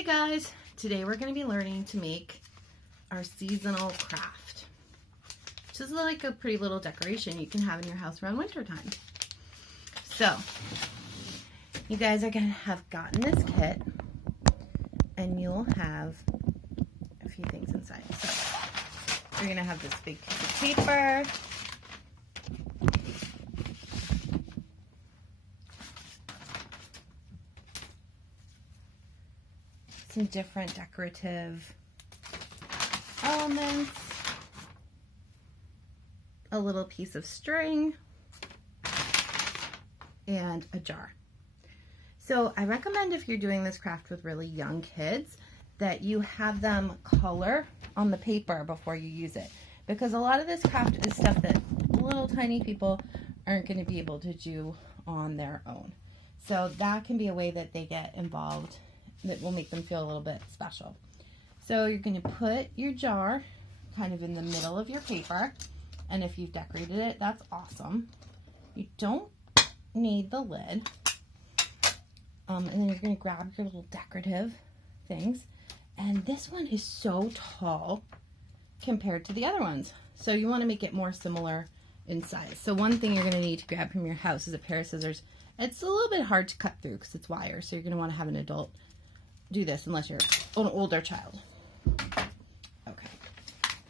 Hey guys, today we're going to be learning to make our seasonal craft, which is like a pretty little decoration you can have in your house around winter time. So, you guys are going to have gotten this kit and you'll have a few things inside. So, you're going to have this big piece of paper, some different decorative elements, a little piece of string, and a jar. So I recommend if you're doing this craft with really young kids that you have them color on the paper before you use it, because a lot of this craft is stuff that little tiny people aren't going to be able to do on their own. So that can be a way that they get involved that will make them feel a little bit special. So you're going to put your jar kind of in the middle of your paper, and if you've decorated it, that's awesome. You don't need the lid. And then you're going to grab your little decorative things, and this one is so tall compared to the other ones, so you want to make it more similar in size. So one thing you're going to need to grab from your house is a pair of scissors. It's a little bit hard to cut through because it's wire, so you're going to want to have an adult do this unless you're an older child. Okay,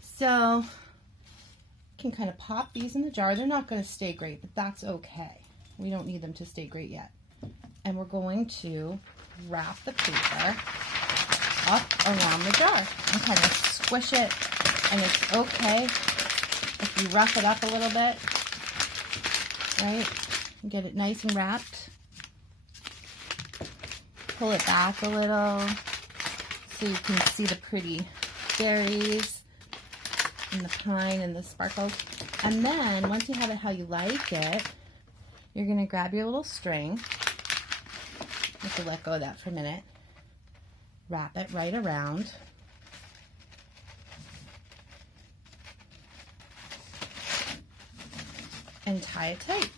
so you can kind of pop these in the jar. They're not going to stay great, but that's okay. We don't need them to stay great yet. And we're going to wrap the paper up around the jar and kind of squish it. And it's okay if you rough it up a little bit, right? Get it nice and wrapped. Pull it back a little so you can see the pretty berries and the pine and the sparkles. And then once you have it how you like it, you're going to grab your little string. You have to let go of that for a minute. Wrap it right around. And tie it tight.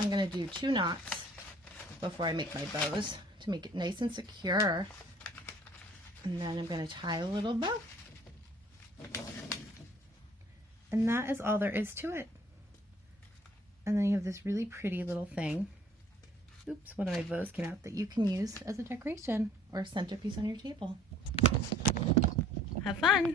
I'm going to do 2 knots before I make my bows to make it nice and secure. And then I'm going to tie a little bow. And that is all there is to it. And then you have this really pretty little thing. Oops, one of my bows came out, that you can use as a decoration or centerpiece on your table. Have fun!